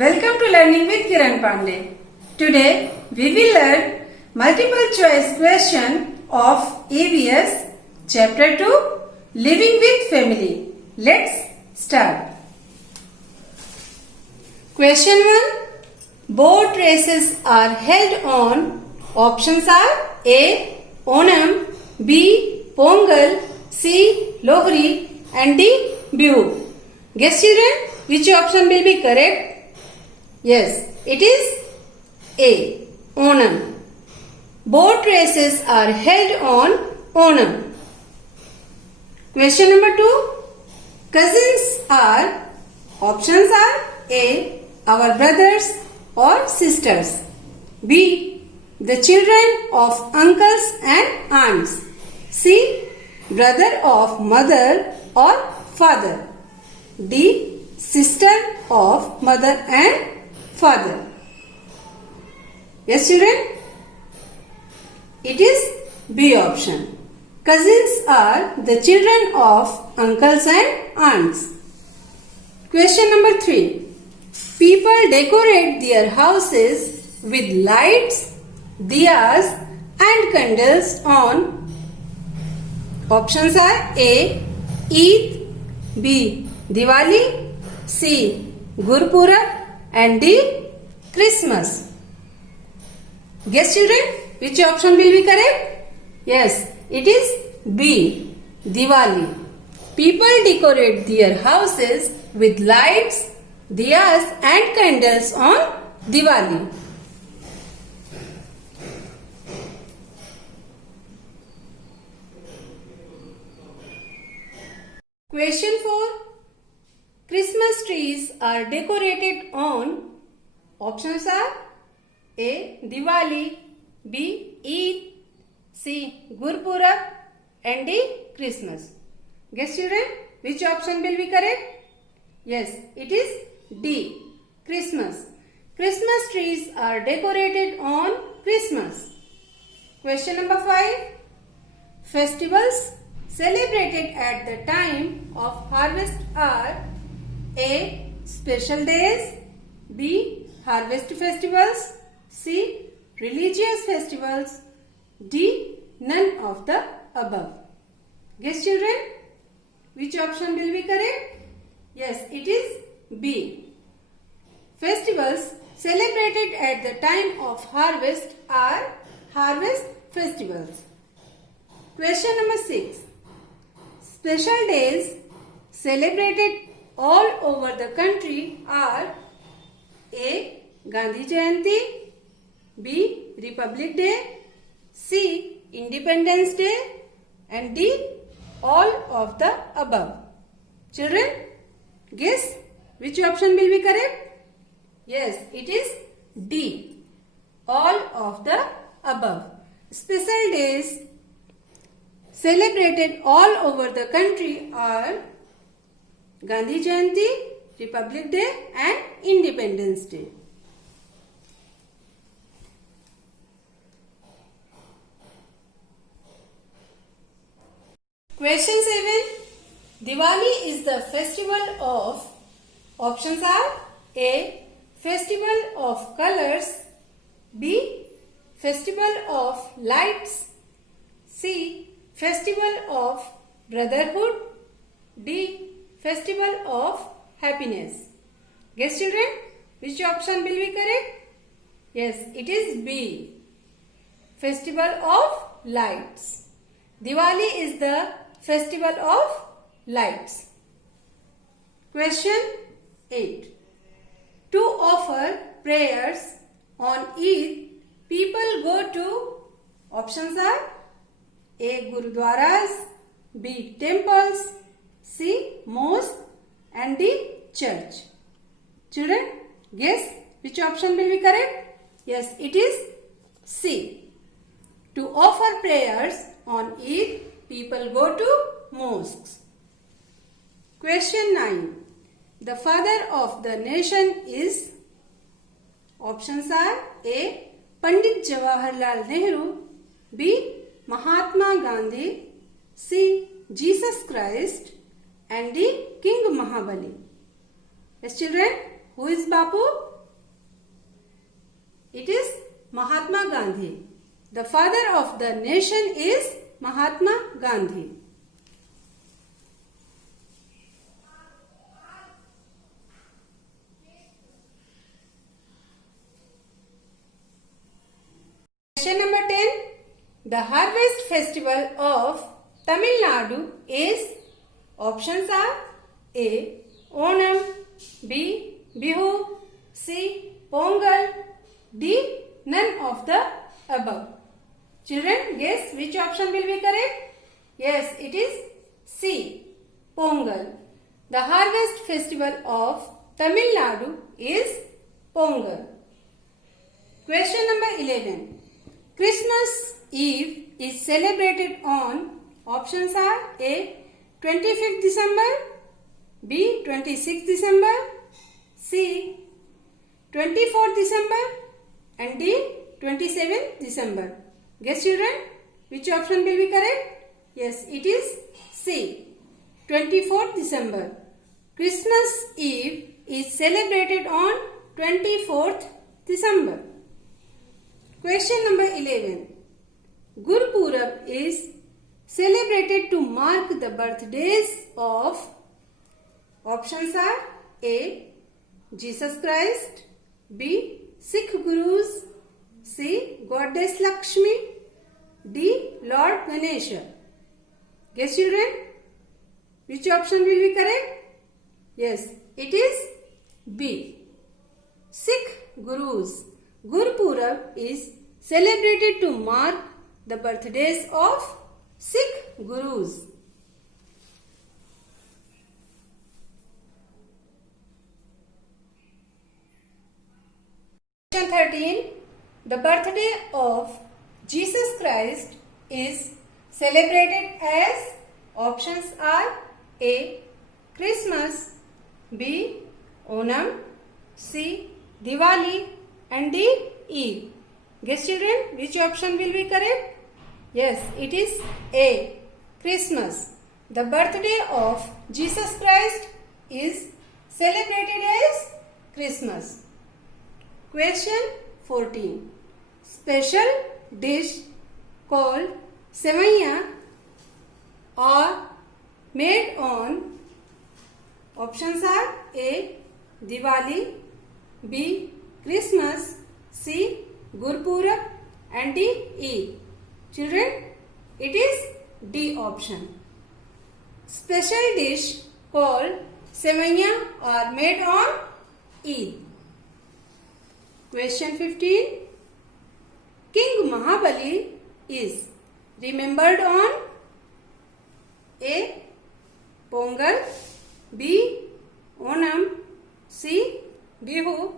Welcome to Learning with Kiran Pandey. Today we will learn multiple choice question of EVS Chapter 2 Living with Family. Let's start. Question 1. Boat races are held on. Options are A. Onam, B. Pongal, C. Lohri and D. Bihu. Guess children, which option will be correct? Yes, it is A. Onam. Boat races are held on Onam. Question number 2. Cousins are, options are A. Our brothers or sisters, B. the children of uncles and aunts, C. brother of mother or father, D. sister of mother and father. Yes children, it is B option. Cousins are the children of uncles and aunts. Question number 3. People decorate their houses with lights, diyas and candles on. Options are A. Eid, B. Diwali, C. Gurpurab and D. Christmas. Guess children, which option will be correct? Yes, it is B. Diwali. People decorate their houses with lights, diyas and candles on Diwali. Question 4. Christmas trees are decorated on. Options are A. Diwali, B. Eid, C. Gurpurab and D. Christmas. Guess children, which option will be correct? Yes, it is D. Christmas. Christmas trees are decorated on Christmas. Question number 5. Festivals celebrated at the time of harvest are A. special days, B. harvest festivals, C. religious festivals, D. none of the above. Guess children, which option will be correct? Yes, it is B. Festivals celebrated at the time of harvest are harvest festivals. Question number 6. Special days celebrated all over the country are A. Gandhi Jayanti, B. Republic Day, C. Independence Day and D. all of the above. Children, guess which option will be correct? Yes, it is D. all of the above. Special days celebrated all over the country are Gandhi Jayanti, Republic Day and Independence Day. Question 7. Diwali is the festival of. Options are A. festival of colors, B. festival of lights, C. festival of brotherhood, D. festival of happiness. Guess children, which option will be correct? Yes, it is B. festival of lights. Diwali is the festival of lights. Question 8. To offer prayers on Eid, people go to. Options are A. Gurudwaras, B. temples, C. mosque and D. church. Children, guess which option will be correct? Yes, it is C. To offer prayers on Eid, people go to mosques. Question 9. The father of the nation is. Options are A. Pandit Jawaharlal Nehru, B. Mahatma Gandhi, C. Jesus Christ and D. King Mahabali. Yes children, who is Bapu? It is Mahatma Gandhi. The father of the nation is Mahatma Gandhi. Question number 10. The harvest festival of Tamil Nadu is, options are A. Onam, B. Bihu, C. Pongal, D. None of the above. Children, guess which option will be correct? Yes, it is C. Pongal. The harvest festival of Tamil Nadu is Pongal. Question number 11. Christmas Eve is celebrated on, options are A. 25th December, B. 26th December, C. 24th December and D. 27th December. Guess children, which option will be correct? Yes, it is C. 24th December. Christmas Eve is celebrated on 24th December. Question number 11. Gurpurab is celebrated to mark the birthdays of, options are A. Jesus Christ, B. Sikh Gurus, C. Goddess Lakshmi, D. Lord Ganesha. Guess children, which option will be correct? Yes, it is B. Sikh Gurus. Gurpurab is celebrated to mark the birthdays of Sikh Gurus. Question 13. The birthday of Jesus Christ is celebrated as, options are A. Christmas, B. Onam, C. Diwali and D. Eid. Guess children, which option will be correct? Yes, it is A. Christmas. The birthday of Jesus Christ is celebrated as Christmas. Question 14. Special dish called Sevaiya are made on, options are A. Diwali, B. Christmas, C. Gurpurab and D. Eid. Children, it is D option. Special dish called Sevaiya are made on Eid. Question 15. King Mahabali is remembered on A. Pongal, B. Onam, C. Bihu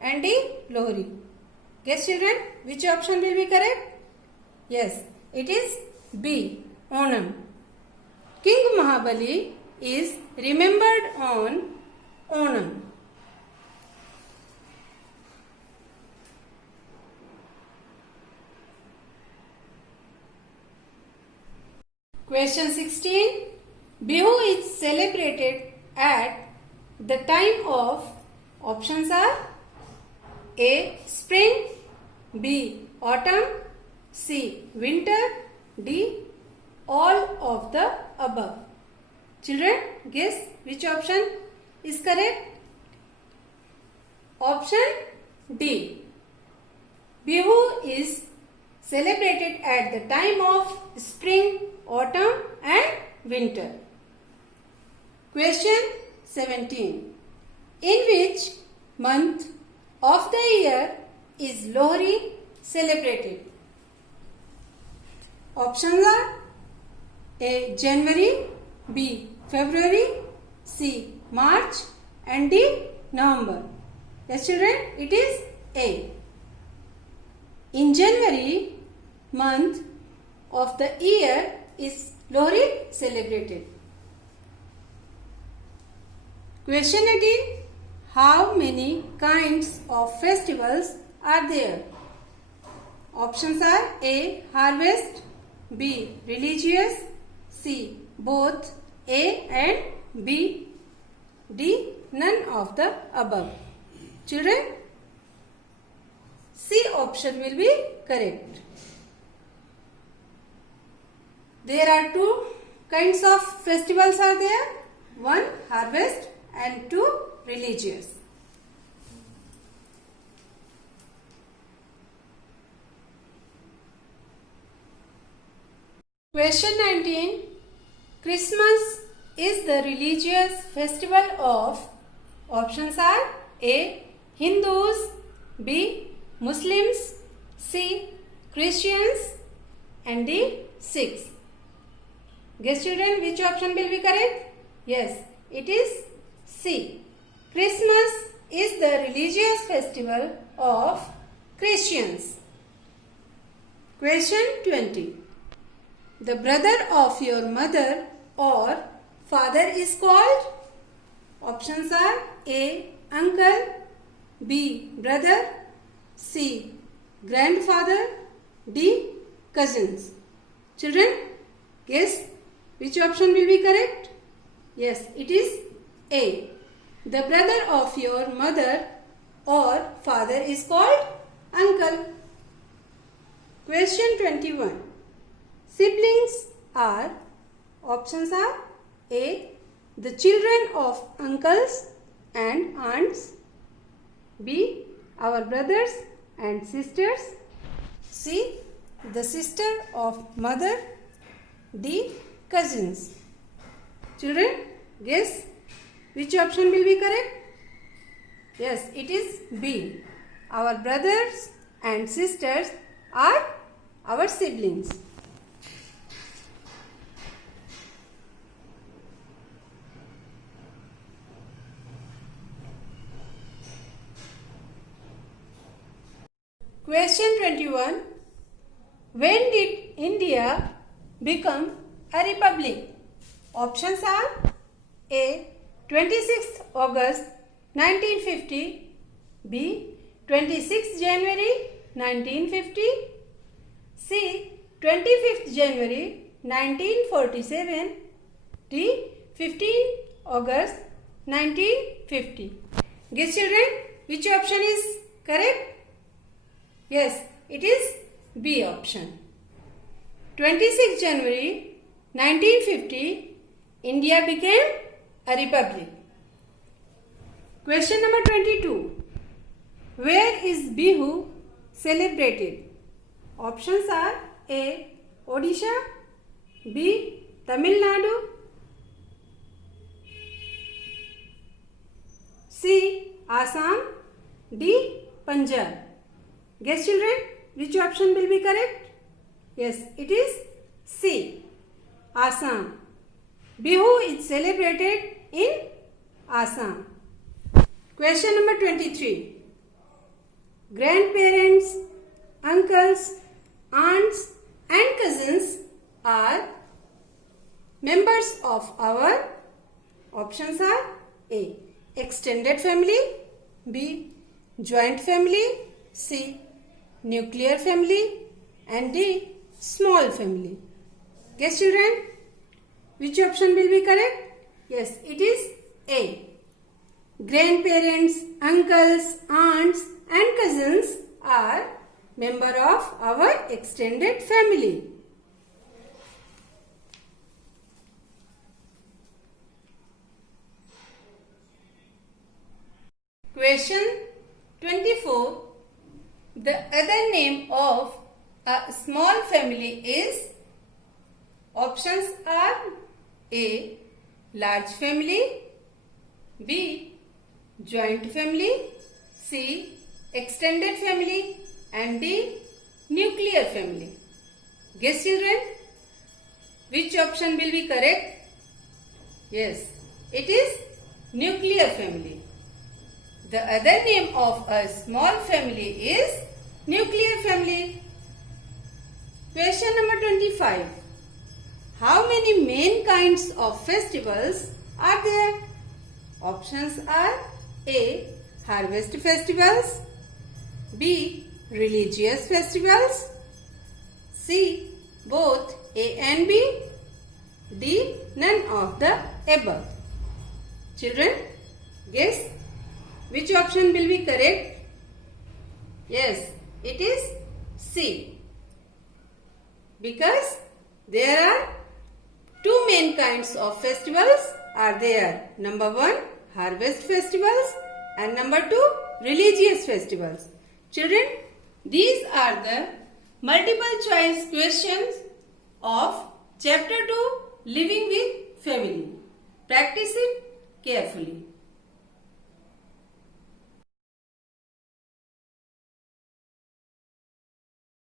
and D. Lohri. Guess children, which option will be correct? Yes, it is B. Onam. King Mahabali is remembered on Onam. Question 16. Bihu is celebrated at the time of, options are A. Spring, B. Autumn, C. Winter, D. All of the above. Children, guess which option is correct? Option D. Bihu is celebrated at the time of spring, autumn and winter. Question 17. In which month of the year is Lohri celebrated? Options are A. January, B. February, C. March and D. November. Yes children, it is A. In January month of the year is Lohri celebrated. Question 18. How many kinds of festivals are there? Options are A. Harvest, B. Religious, C. Both A and B, D. None of the above. Children, C option will be correct. There are two kinds of festivals are there. One harvest and two religious. Question 19. Christmas is the religious festival of, options are A. Hindus, B. Muslims, C. Christians and D. Sikhs. Guess children, which option will be correct? Yes, it is C. Christmas is the religious festival of Christians. Question 20. The brother of your mother or father is called? Options are A. Uncle, B. Brother, C. Grandfather, D. Cousins. Children, guess which option will be correct? Yes, it is A. The brother of your mother or father is called uncle. Question 21. Siblings are, options are A. The children of uncles and aunts, B. Our brothers and sisters, C. The sister of mother, D. Cousins. Children, guess which option will be correct? Yes, it is B. Our brothers and sisters are our siblings. Question 21. When did India become a republic? Options are A. 26th August 1950, B. 26th January 1950, C. 25th January 1947, D. 15th August 1950. Guess children, which option is correct? Yes, it is B option. 26 January 1950, India became a republic. Question number 22. Where is Bihu celebrated? Options are A. Odisha, B. Tamil Nadu, C. Assam, D. Punjab. Guess children, which option will be correct? Yes, it is C. Assam. Bihu is celebrated in Assam. Question number 23. Grandparents, uncles, aunts and cousins are members of our, options are A. Extended family, B. Joint family, C. Nuclear family and D. Small family. Guess children, which option will be correct? Yes, it is A. Grandparents, uncles, aunts and cousins are member of our extended family. Question 24. The other name of a small family is, options are A. Large family, B. Joint family, C. Extended family and D. Nuclear family. Guess children, which option will be correct? Yes, it is nuclear family. The other name of a small family is nuclear family. Question number 25. How many main kinds of festivals are there? Options are A. Harvest festivals, B. Religious festivals, C. Both A and B, D. None of the above. Children, guess which option will be correct? Yes, It is C. Because there are two main kinds of festivals are there. Number 1, harvest festivals, and number 2, religious festivals. Children, these are the multiple choice questions of chapter 2, living with family. Practice it carefully.